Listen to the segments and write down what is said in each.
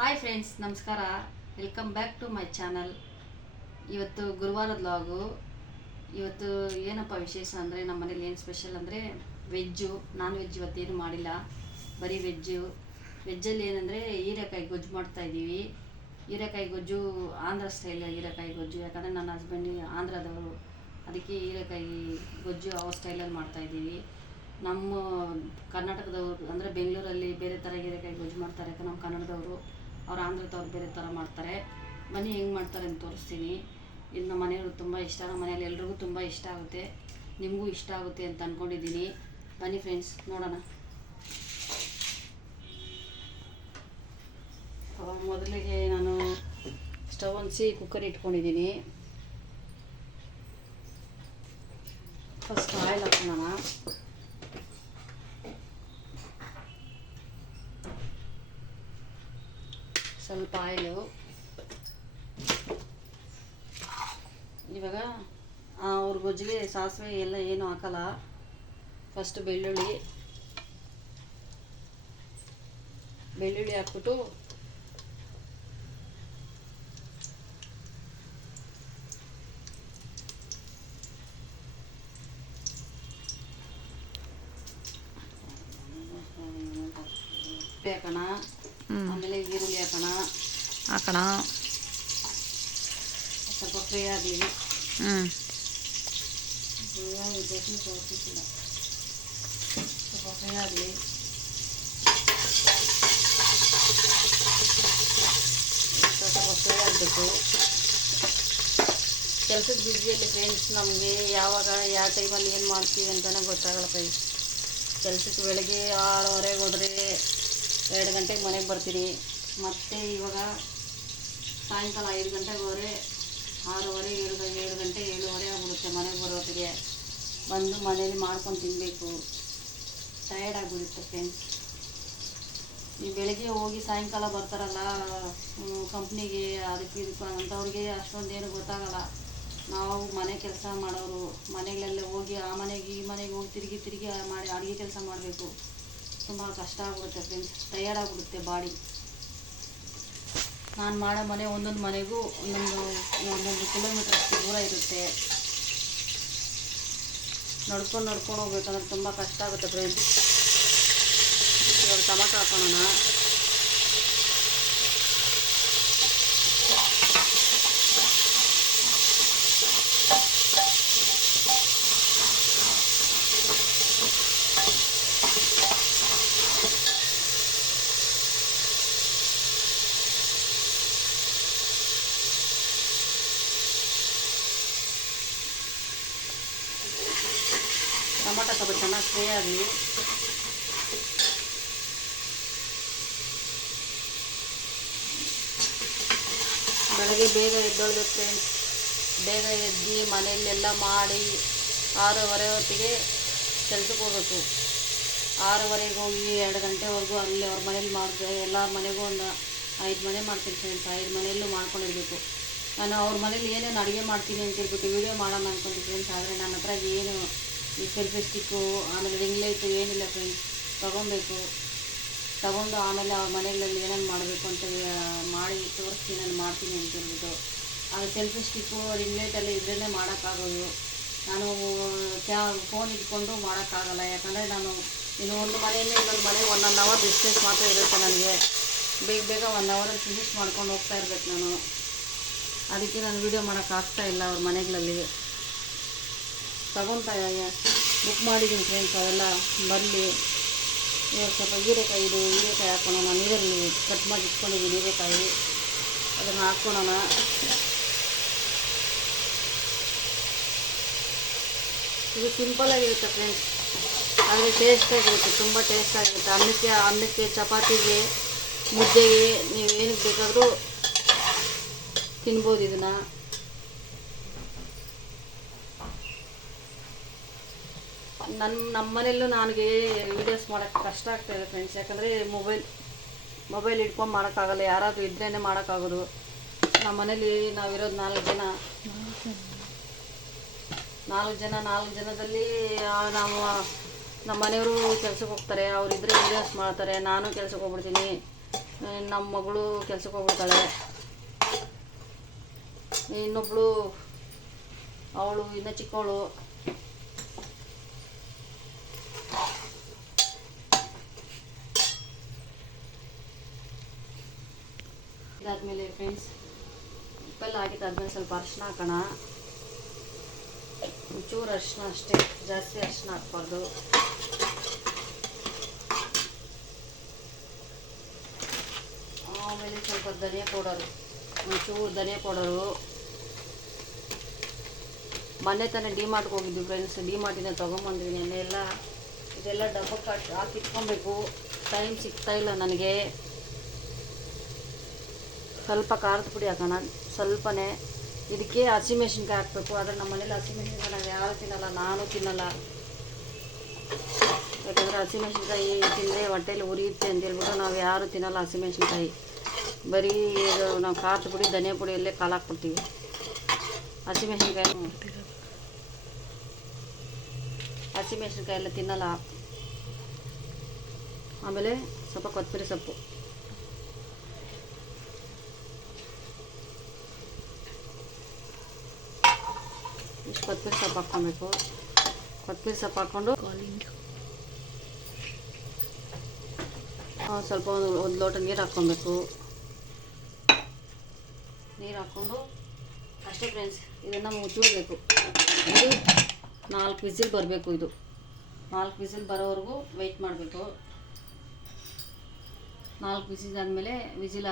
Hi friends, ನಮಸ್ಕಾರ. Welcome back to my channel. ಇವತ್ತು ಗುರುವಾರದ ವ್ಲಾಗು. ಇವತ್ತು ಏನಪ್ಪ ವಿಶೇಷ ಅಂದರೆ, ನಮ್ಮ ಮನೇಲಿ ಏನು ಸ್ಪೆಷಲ್ ಅಂದರೆ ವೆಜ್ಜು. ನಾನ್ ವೆಜ್ ಇವತ್ತೇನು ಮಾಡಿಲ್ಲ, ಬರೀ ವೆಜ್ಜು. ವೆಜ್ಜಲ್ಲಿ ಏನಂದರೆ ಹೀರೆಕಾಯಿ ಗೊಜ್ಜು ಮಾಡ್ತಾಯಿದ್ದೀವಿ. ಹೀರೆಕಾಯಿ ಗೊಜ್ಜು ಆಂಧ್ರ ಸ್ಟೈಲ್ ಹೀರೆಕಾಯಿ ಗೊಜ್ಜು. ಯಾಕಂದರೆ ನನ್ನ ಹಸ್ಬೆಂಡ್ ಆಂಧ್ರದವರು, ಅದಕ್ಕೆ ಹೀರೆಕಾಯಿ ಗೊಜ್ಜು ಅವ್ರ ಸ್ಟೈಲಲ್ಲಿ ಮಾಡ್ತಾಯಿದ್ದೀವಿ. ನಮ್ಮ ಕರ್ನಾಟಕದವರು ಅಂದರೆ ಬೆಂಗಳೂರಲ್ಲಿ ಬೇರೆ ಥರ ಹೀರೆಕಾಯಿ ಗೊಜ್ಜು ಮಾಡ್ತಾರೆ. ನಮ್ಮ ಕನ್ನಡದವರು, ಅವ್ರು ಆಂಧ್ರದವ್ರು ಬೇರೆ ಥರ ಮಾಡ್ತಾರೆ. ಬನ್ನಿ ಹೆಂಗೆ ಮಾಡ್ತಾರೆ ಅಂತ ತೋರಿಸ್ತೀನಿ. ಇದು ನಮ್ಮ ಮನೆಯವರು ತುಂಬ ಇಷ್ಟ, ನಮ್ಮ ಮನೇಲಿ ಎಲ್ರಿಗೂ ತುಂಬ ಇಷ್ಟ ಆಗುತ್ತೆ, ನಿಮಗೂ ಇಷ್ಟ ಆಗುತ್ತೆ ಅಂತ ಅಂದ್ಕೊಂಡಿದ್ದೀನಿ. ಬನ್ನಿ ಫ್ರೆಂಡ್ಸ್, ನೋಡೋಣ. ಮೊದಲಿಗೆ ನಾನು ಸ್ಟವ್ ಹೊಂದಿಸಿ ಕುಕ್ಕರ್ ಇಟ್ಕೊಂಡಿದ್ದೀನಿ. ಫಸ್ಟ್ ಆಯಿಲ್ ಹಾಕೋಣ. ಸ್ವಲ್ಪ ಆಯಿಲು. ಇವಾಗ ಅವ್ರ ಗೊಜ್ಜಿಗೆ ಸಾಸಿವೆ ಎಲ್ಲ ಏನು ಹಾಕಲ್ಲ. ಫಸ್ಟ್ ಬೆಳ್ಳುಳ್ಳಿ ಹಾಕ್ಬಿಟ್ಟು ಹಾಕೋಣ. ಆಮೇಲೆ ಈರುಳ್ಳಿ ಹಾಕೋಣ. ಸ್ವಲ್ಪ ಫ್ರೈ ಆಗಲಿ. ಸ್ವಲ್ಪ ಫ್ರೈ ಆಗಲಿ. ಸ್ವಲ್ಪ ಫ್ರೈ ಆಗಬೇಕು. ಕೆಲಸದ ಬಿಸಿಯಲ್ಲಿ ಫ್ರೆಂಡ್ಸ್, ನಮಗೆ ಯಾವಾಗ ಯಾವ ಟೈಮಲ್ಲಿ ಏನು ಮಾಡ್ತೀವಿ ಅಂತಲೇ ಗೊತ್ತಾಗಲ್ಲ ಫ್ರೆಂಡ್ಸ್. ಕೆಲಸಕ್ಕೆ ಬೆಳಗ್ಗೆ 6:30 ಹೋದರೆ 2 ಗಂಟೆಗೆ ಮನೆಗೆ ಬರ್ತೀನಿ. ಮತ್ತು ಇವಾಗ ಸಾಯಂಕಾಲ 5 ಗಂಟೆಗೆ ಹೋದರೆ 6:30, 7 ಗಂಟೆ 7:30 ಆಗಿಬಿಡುತ್ತೆ ಮನೆಗೆ ಬರೋತ್ತಿಗೆ. ಬಂದು ಮನೇಲಿ ಮಾಡ್ಕೊಂಡು ತಿನ್ನಬೇಕು. ಟಯರ್ಡ್ ಆಗಿಬಿಡುತ್ತೆ ಫ್ರೆಂಡ್ಸ್. ಈ ಬೆಳಗ್ಗೆ ಹೋಗಿ ಸಾಯಂಕಾಲ ಬರ್ತಾರಲ್ಲ ಕಂಪ್ನಿಗೆ, ಅದಕ್ಕೆ ಅಂಥವ್ರಿಗೆ ಅಷ್ಟೊಂದೇನು ಗೊತ್ತಾಗಲ್ಲ. ನಾವು ಮನೆ ಕೆಲಸ ಮಾಡೋರು, ಮನೆಗಳಲ್ಲೇ ಹೋಗಿ ಆ ಮನೆಗೆ ಈ ಮನೆಗೆ ಹೋಗಿ ತಿರುಗಿ ಮಾಡಿ ಅಡುಗೆ ಕೆಲಸ ಮಾಡಬೇಕು. ತುಂಬ ಕಷ್ಟ ಆಗ್ಬಿಡುತ್ತೆ ಫ್ರೆಂಡ್ಸ್, ಟಯರ್ಡ್ ಆಗಿಬಿಡುತ್ತೆ ಬಾಡಿ. ನಾನು ಮಾಡೋ ಮನೆ ಒಂದೊಂದು ಮನೆಗೂ ಒಂದೊಂದು ಕಿಲೋಮೀಟ್ರ್ ಅಷ್ಟು ದೂರ ಇರುತ್ತೆ. ನಡ್ಕೊಂಡು ಹೋಗ್ಬೇಕಂದ್ರೆ ತುಂಬ ಕಷ್ಟ ಆಗುತ್ತೆ ಫ್ರೆಂಡ್ಸ್. ಇವಾಗ ಟೊಮಾಟೊ ಹಾಕೋಣ. ಟೊಮಾಟೊ ಸ್ವಲ್ಪ ಚೆನ್ನಾಗಿ ಫ್ರೈ ಆಗಲಿ. ಬೆಳಗ್ಗೆ ಬೇಗ ಎದ್ದೊಳ್ಬೇಕು ಫ್ರೆಂಡ್ಸ್. ಬೇಗ ಎದ್ದು ಮನೆಯಲ್ಲೆಲ್ಲ ಮಾಡಿ 6:30 ಹೊತ್ತಿಗೆ ಕೆಲ್ಸಕ್ಕೆ ಹೋಗ್ಬೇಕು. 6:30ಗೆ ಹೋಗಿ 2 ಗಂಟೆವರೆಗೂ ಅಲ್ಲಿ ಅವ್ರ ಮನೇಲಿ ಮಾಡಿದ್ರೆ, ಎಲ್ಲರ ಮನೆಗೂ ಒಂದು 5 ಮನೆ ಮಾಡ್ತೀನಿ ಫ್ರೆಂಡ್ಸ್. 5 ಮನೆಯಲ್ಲೂ ಮಾಡ್ಕೊಂಡಿರ್ಬೇಕು. ನಾನು ಅವ್ರ ಮನೇಲಿ ಏನೇನು ಅಡುಗೆ ಮಾಡ್ತೀನಿ ಅಂತ ಹೇಳ್ಬಿಟ್ಟು ವೀಡಿಯೋ ಮಾಡೋಣ ಅಂದ್ಕೊಂತೀನಿ ಫ್ರೆಂಡ್ಸ್. ಆದರೆ ನನ್ನ ಹತ್ರ ಏನು ಈ ಸೆಲ್ಫಿ ಸ್ಟಿಕ್ಕು, ಆಮೇಲೆ ರಿಂಗ್ ಲೈಟು ಏನಿಲ್ಲ ಫ್ರೆಂಡ್ಸ್. ತಗೊಂಡು ಆಮೇಲೆ ಅವ್ರ ಮನೆಗಳಲ್ಲಿ ಏನೇನು ಮಾಡಬೇಕು ಅಂತ ಮಾಡಿ ತೋರಿಸ್ತೀನಿ, ನಾನು ಮಾಡ್ತೀನಿ ಅಂತ ಹೇಳ್ಬಿಟ್ಟು. ಅದು ಸೆಲ್ಫಿ ಸ್ಟಿಕ್ಕು ರಿಂಗ್ ಲೈಟಲ್ಲಿ ಇದ್ರೇ ಮಾಡೋಕ್ಕಾಗೋದು. ನಾನು ಫೋನ್ ಇಟ್ಕೊಂಡು ಮಾಡೋಕ್ಕಾಗಲ್ಲ. ಯಾಕಂದರೆ ನಾನು ಒಂದು ಮನೆಯಿಂದ ಇನ್ನೊಂದು ಮನೆಗೆ 1 ಅವರ್ ಡಿಸ್ಟೆನ್ಸ್ ಮಾತ್ರ ಇರುತ್ತೆ ನನಗೆ. ಬೇಗ 1 ಅವರಲ್ಲಿ ಫಿನಿಷ್ ಮಾಡ್ಕೊಂಡು ಹೋಗ್ತಾ ಇರ್ಬೇಕು ನಾನು. ಅದಕ್ಕೆ ನಾನು ವೀಡಿಯೋ ಮಾಡೋಕ್ಕಾಗ್ತಾಯಿಲ್ಲ ಅವ್ರ ಮನೆಗಳಲ್ಲಿ. ಬುಕ್ ಮಾಡಿದ್ದೀನಿ ಫ್ರೆಂಡ್ಸ್, ಅವೆಲ್ಲ ಬರಲಿ. ಇವಾಗ ಸ್ವಲ್ಪ ಹೀರೆಕಾಯಿ ಹಾಕೋಣ. ನಾನು ನೀರಲ್ಲಿ ಕಟ್ ಮಾಡಿ ಇಟ್ಕೊಂಡಿದ್ದೀನಿ ಹೀರೆಕಾಯಿ, ಅದನ್ನು ಹಾಕ್ಕೊಳ್ಳೋಣ. ಇದು ಸಿಂಪಲಾಗಿರುತ್ತೆ ಫ್ರೆಂಡ್ಸ್, ಆದರೆ ಟೇಸ್ಟಾಗಿರುತ್ತೆ, ತುಂಬ ಟೇಸ್ಟಾಗಿರುತ್ತೆ. ಅನ್ನಕ್ಕೆ ಚಪಾತಿಗೆ, ಮುದ್ದೆಗೆ, ನೀವು ಏನಕ್ಕೆ ಬೇಕಾದರೂ ತಿನ್ಬೋದು ಇದನ್ನು. ನಮ್ಮ ಮನೆಯಲ್ಲೂ ನನಗೆ ವೀಡಿಯೋಸ್ ಮಾಡೋಕ್ಕೆ ಕಷ್ಟ ಆಗ್ತಾಯಿದೆ ಫ್ರೆಂಡ್ಸ್. ಯಾಕಂದರೆ ಮೊಬೈಲ್ ಇಟ್ಕೊಂಡು ಮಾಡೋಕ್ಕಾಗಲ್ಲ. ಯಾರಾದರೂ ಇದ್ರೇ ಮಾಡೋಕ್ಕಾಗೋದು. ನಮ್ಮ ಮನೇಲಿ ನಾವಿರೋದು 4 ಜನ. 4 ಜನದಲ್ಲಿ ನಾವು ನಮ್ಮ ಮನೆಯವರು ಕೆಲಸಕ್ಕೆ ಹೋಗ್ತಾರೆ, ಅವರಿದ್ದರೆ ವೀಡಿಯೋಸ್ ಮಾಡ್ತಾರೆ, ನಾನು ಕೆಲಸಕ್ಕೆ ಹೋಗ್ಬಿಡ್ತೀನಿ. ನಮ್ಮ ಮಗಳು ಕೆಲ್ಸಕ್ಕೆ ಹೋಗ್ಬಿಡ್ತಾಳೆ. ಇನ್ನೊಬ್ಳು ಅವಳು ಇನ್ನೂ ಚಿಕ್ಕವಳು. ಇದಾದ್ಮೇಲೆ ಫ್ರೆಂಡ್ಸ್ ಉಪ್ಪೆಲ್ಲ ಹಾಕಿದ್ದಾದ್ಮೇಲೆ ಸ್ವಲ್ಪ ಅರಿಶಿನ ಹಾಕೋಣ. ಒಂಚೂರು ಅರಿಶಿನ ಅಷ್ಟೇ, ಜಾಸ್ತಿ ಅರಿಶಿನ ಹಾಕ್ಬಾರ್ದು. ಆಮೇಲೆ ಸ್ವಲ್ಪ ಧನಿಯಾ ಪೌಡರು, ಒಂಚೂರು ಧನಿಯಾ ಪೌಡರು. ಮೊನ್ನೆ ತಾನೇ ಡಿಮಾರ್ಟ್ಗೆ ಹೋಗಿದ್ವಿ ಫ್ರೆಂಡ್ಸ್. ಡಿಮಾರ್ಟಿಂದ ತೊಗೊಂಬಂದ್ವಿ ನೆನ್ನೆಲ್ಲ. ಇದೆಲ್ಲ ಡಬ್ಬಕ್ಕೆ ಹಾಕಿಟ್ಕೊಬೇಕು. ಟೈಮ್ ಸಿಗ್ತಾಯಿಲ್ಲ ನನಗೆ. ಸ್ವಲ್ಪ ಖಾರದ ಪುಡಿ ಹಾಕೋಣ, ಸ್ವಲ್ಪನೇ. ಇದಕ್ಕೆ ಹಸಿಮೆಣ್ಸಿನ್ಕಾಯಿ ಹಾಕಬೇಕು. ಆದರೆ ನಮ್ಮ ಮನೇಲಿ ಹಸಿಮೆಣ್ಸಿನ್ಕಾಯಿ ನಾವು ಯಾರು ತಿನ್ನಲ್ಲ, ನಾನು ತಿನ್ನಲ್ಲ. ಯಾಕಂದರೆ ಹಸಿಮೆಣ್ಸಿನ್ಕಾಯಿ ತಿಂದರೆ ಹೊಟ್ಟೆಲಿ ಉರಿಯುತ್ತೆ ಅಂತೇಳ್ಬಿಟ್ಟು ನಾವು ಯಾರು ತಿನ್ನಲ್ಲ ಹಸಿಮೆಣ್ಸಿನ್ಕಾಯಿ. ಬರೀ ಇದು ನಾವು ಖಾರದ ಪುಡಿ ಧನಿಯಾ ಪುಡಿಯಲ್ಲೇ ಕಾಲು ಹಾಕ್ಬಿಡ್ತೀವಿ. ಹಸಿಮೆಣ್ಸಿನ್ಕಾಯಿ ಎಲ್ಲ ತಿನ್ನಲ್ಲ. ಆಮೇಲೆ ಸ್ವಲ್ಪ ಕೊತ್ತಂಬರಿ ಸೊಪ್ಪು, ಇಷ್ಟು ಕೊತ್ತಂಬರಿ ಸೊಪ್ಪು ಹಾಕ್ಕೊಬೇಕು. ಕೊತ್ತಂಬರಿ ಸೊಪ್ಪು ಹಾಕ್ಕೊಂಡು ಸ್ವಲ್ಪ ಒಂದು ಲೋಟ ನೀರು ಹಾಕ್ಕೊಬೇಕು. ನೀರು ಹಾಕ್ಕೊಂಡು ಅಷ್ಟೇ ಫ್ರೆಂಡ್ಸ್. ಇದನ್ನು ಮುಚ್ಚಿಡಬೇಕು. ಇದು 4 ವಿಸಿಲ್ ಬರಬೇಕು. ಇದು 4 ವಿಸಿಲ್ ಬರೋವರೆಗೂ ವೆಯ್ಟ್ ಮಾಡಬೇಕು. 4 ವಿಸಿಲ್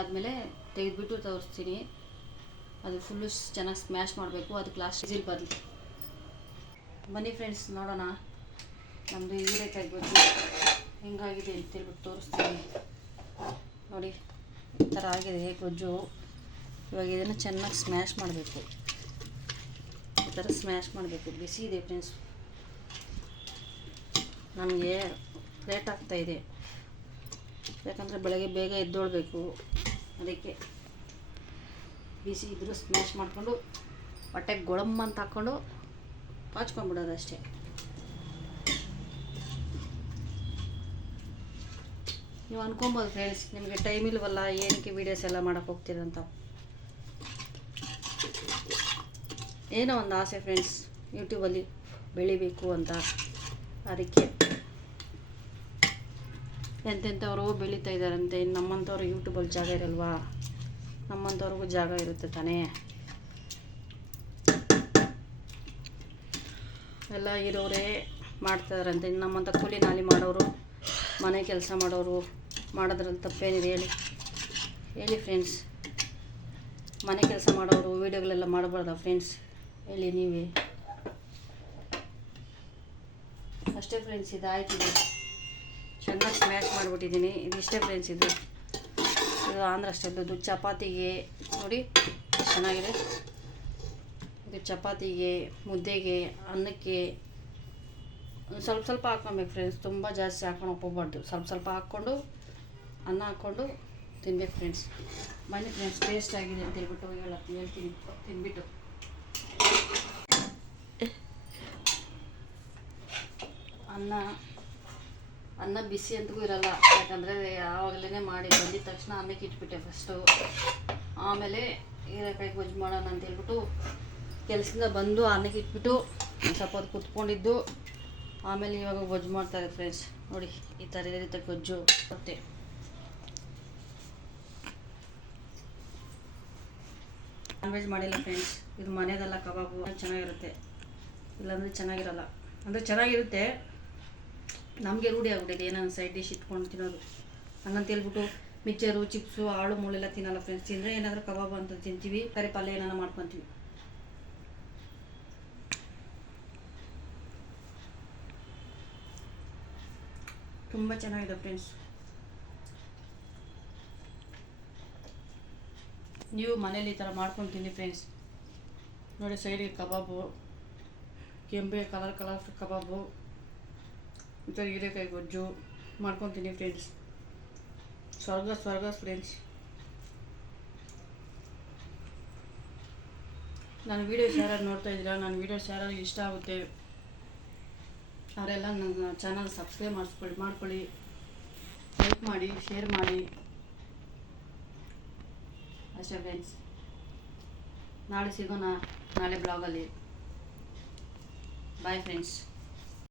ಆದಮೇಲೆ ತೆಗೆದುಬಿಟ್ಟು ತೋರಿಸ್ತೀನಿ. ಅದು ಫುಲ್ಲು ಚೆನ್ನಾಗಿ ಸ್ಮ್ಯಾಶ್ ಮಾಡಬೇಕು. ಅದಕ್ಕೆ ಲಾಸ್ಟ್ ವಿಸಿಲ್ ಬರಲಿ. ಬನ್ನಿ ಫ್ರೆಂಡ್ಸ್, ನೋಡೋಣ ನಮ್ಮದು ಹೀರೆಕಾಯಿ ಗೊಜ್ಜು ಹೆಂಗಾಗಿದೆ ಅಂತೇಳ್ಬಿಟ್ಟು ತೋರಿಸ್ತೀನಿ. ನೋಡಿ, ಈ ಥರ ಆಗಿದೆ ಗೊಜ್ಜು. ಇವಾಗ ಇದನ್ನು ಚೆನ್ನಾಗಿ ಸ್ಮ್ಯಾಶ್ ಮಾಡಬೇಕು. ಈ ಥರ ಸ್ಮ್ಯಾಶ್ ಮಾಡಬೇಕು. ಬಿಸಿ ಇದೆ ಫ್ರೆಂಡ್ಸ್. ನಮಗೆ ಲೇಟ್ ಆಗ್ತಾಯಿದೆ, ಯಾಕಂದರೆ ಬೆಳಗ್ಗೆ ಬೇಗ ಎದ್ದೊಳ್ಬೇಕು. ಅದಕ್ಕೆ ಬಿಸಿ ಇದ್ದರೂ ಸ್ಮ್ಯಾಶ್ ಮಾಡಿಕೊಂಡು ಹೊಟ್ಟೆಗೆ ಗೊಳಮ್ಮ ಅಂತ ಹಾಕ್ಕೊಂಡು ಪಾಚ್ಕೊಂಡ್ಬಿಡೋದು ಅಷ್ಟೇ. ನೀವು ಅನ್ಕೊಬೋದು ಫ್ರೆಂಡ್ಸ್, ನಿಮಗೆ ಟೈಮ್ ಇಲ್ವಲ್ಲ, ಏನಕ್ಕೆ ವೀಡಿಯೋಸ್ ಎಲ್ಲ ಮಾಡೋಕ್ಕೆ ಹೋಗ್ತೀರಂತ. ಏನೋ ಒಂದು ಆಸೆ ಫ್ರೆಂಡ್ಸ್, ಯೂಟ್ಯೂಬಲ್ಲಿ ಬೆಳಿಬೇಕು ಅಂತ. ಅದಕ್ಕೆ ಎಂತೆಂಥವರು ಬೆಳೀತಾ ಇದ್ದಾರಂತೆ. ನಮ್ಮಂಥವ್ರು ಯೂಟ್ಯೂಬಲ್ಲಿ ಜಾಗ ಇರಲ್ವಾ? ನಮ್ಮಂಥವ್ರಿಗೂ ಜಾಗ ಇರುತ್ತೆ ತಾನೇ. ಎಲ್ಲ ಇರೋರೇ ಮಾಡ್ತಾರಂತೆ. ನಮ್ಮಂಥ ಕೂಲಿ ನಾಲಿ ಮಾಡೋರು, ಮನೆ ಕೆಲಸ ಮಾಡೋರು ಮಾಡೋದ್ರಲ್ಲಿ ತಪ್ಪೇನಿದೆ ಹೇಳಿ ಫ್ರೆಂಡ್ಸ್? ಮನೆ ಕೆಲಸ ಮಾಡೋರು ವೀಡಿಯೋಗಳೆಲ್ಲ ಮಾಡಬಾರ್ದ ಫ್ರೆಂಡ್ಸ್? ಹೇಳಿ ನೀವೇ. ಅಷ್ಟೇ ಫ್ರೆಂಡ್ಸ್, ಇದಾಯ್ತಿದೆ. ಚೆನ್ನಾಗಿ ಸ್ಮ್ಯಾಶ್ ಮಾಡಿಬಿಟ್ಟಿದ್ದೀನಿ. ಇದಿಷ್ಟೇ ಫ್ರೆಂಡ್ಸ್. ಇದು ಆಂಧ್ರ ಸ್ಟೈಲ್ದು ಚಪಾತಿಗೆ ನೋಡಿ ಎಷ್ಟು ಚೆನ್ನಾಗಿದೆ. ಇದು ಚಪಾತಿಗೆ, ಮುದ್ದೆಗೆ, ಅನ್ನಕ್ಕೆ ಸ್ವಲ್ಪ ಸ್ವಲ್ಪ ಹಾಕ್ಕೊಬೇಕು ಫ್ರೆಂಡ್ಸ್. ತುಂಬ ಜಾಸ್ತಿ ಹಾಕೊಂಡು ಹೋಗ್ಬಾರ್ದು. ಸ್ವಲ್ಪ ಸ್ವಲ್ಪ ಹಾಕ್ಕೊಂಡು ಅನ್ನ ಹಾಕ್ಕೊಂಡು ತಿನ್ಬೇಕು ಫ್ರೆಂಡ್ಸ್. ಬನ್ನಿ ಫ್ರೆಂಡ್ಸ್, ಟೇಸ್ಟ್ ಆಗಿದೆ ಅಂತ ಹೇಳ್ಬಿಟ್ಟು ಹೇಳ್ತೀನಿ ತಿನ್ಬಿಟ್ಟು. ಅನ್ನ ಬಿಸಿ ಅಂತಗೂ ಇರಲ್ಲ, ಯಾಕಂದರೆ ಆವಾಗಲೇ ಮಾಡಿ ಬಂದಿದ ತಕ್ಷಣ ಅನ್ನಕ್ಕೆ ಇಟ್ಬಿಟ್ಟೆ ಫಸ್ಟು. ಆಮೇಲೆ ಹೀರೆಕಾಯಿ ಗೊಜ್ಜು ಮಾಡೋಣ ಅಂತೇಳ್ಬಿಟ್ಟು ಕೆಲಸದಿಂದ ಬಂದು ಅನ್ನಕ್ಕೆ ಇಟ್ಬಿಟ್ಟು ಸ್ವಲ್ಪ ಹೊತ್ತು ಕುತ್ಕೊಂಡಿದ್ದು. ಆಮೇಲೆ ಇವಾಗ ಗೊಜ್ಜು ಮಾಡ್ತಾರೆ ಫ್ರೆಂಡ್ಸ್. ನೋಡಿ, ಈ ಥರ ಇರುತ್ತೆ ಗೊಜ್ಜು. ಮತ್ತೆ ನಾನ್ ವೆಜ್ ಮಾಡಿಲ್ಲ ಫ್ರೆಂಡ್ಸ್. ಇದು ಮನೆಯದೆಲ್ಲ ಕಬಾಬು ಚೆನ್ನಾಗಿರುತ್ತೆ, ಇಲ್ಲಾಂದರೆ ಚೆನ್ನಾಗಿರಲ್ಲ. ಅಂದರೆ ಚೆನ್ನಾಗಿರುತ್ತೆ, ನಮಗೆ ರೂಢಿ ಆಗ್ಬಿಟ್ಟಿದೆ ಏನೋ ಸೈಡ್ ಡಿಶ್ ಇಟ್ಕೊಂಡು ತಿನ್ನೋದು. ಹಂಗಂತ ಹೇಳ್ಬಿಟ್ಟು ಮಿಕ್ಚರು, ಚಿಪ್ಸು, ಆಳು ಮೂಳೆಲ್ಲ ತಿನ್ನಲ್ಲ ಫ್ರೆಂಡ್ಸ್. ತಿಂದರೆ ಏನಾದರೂ ಕಬಾಬು ಅಂತ ತಿಂತೀವಿ, ಕರಿ ಪಲ್ಯ ಏನಾರು ಮಾಡ್ಕೊತೀವಿ. ತುಂಬ ಚೆನ್ನಾಗಿದೆ ಫ್ರೆಂಡ್ಸ್. ನೀವು ಮನೇಲಿ ಈ ಥರ ಮಾಡ್ಕೊಂಡು ತಿನ್ನಿ ಫ್ರೆಂಡ್ಸ್. ನೋಡಿ, ಸೈಡಿಗೆ ಕಬಾಬು, ಕೆಂಪೆ ಕಲರ್ ಕಬಾಬು, ಈ ಥರ ಹೀರೆಕಾಯಿ ಗೊಜ್ಜು ಮಾಡ್ಕೊತೀನಿ ಫ್ರೆಂಡ್ಸ್. ಸ್ವರ್ಗ ಫ್ರೆಂಡ್ಸ್. ನಾನು ವೀಡಿಯೋಸ್ ಯಾರು ನೋಡ್ತಾ ಇದ್ದೀರಾ, ನನ್ನ ವೀಡಿಯೋಸ್ ಯಾರು ಇಷ್ಟ ಆಗುತ್ತೆ ಅವರೆಲ್ಲ ನನ್ನ ಚಾನಲ್ ಸಬ್ಸ್ಕ್ರೈಬ್ ಮಾಡ್ಕೊಳ್ಳಿ, ಲೈಕ್ ಮಾಡಿ, ಶೇರ್ ಮಾಡಿ. ಅಷ್ಟೇ ಫ್ರೆಂಡ್ಸ್. ನಾಳೆ ಸಿಗೋಣ, ನಾಳೆ ಬ್ಲಾಗಲ್ಲಿ. Bye friends.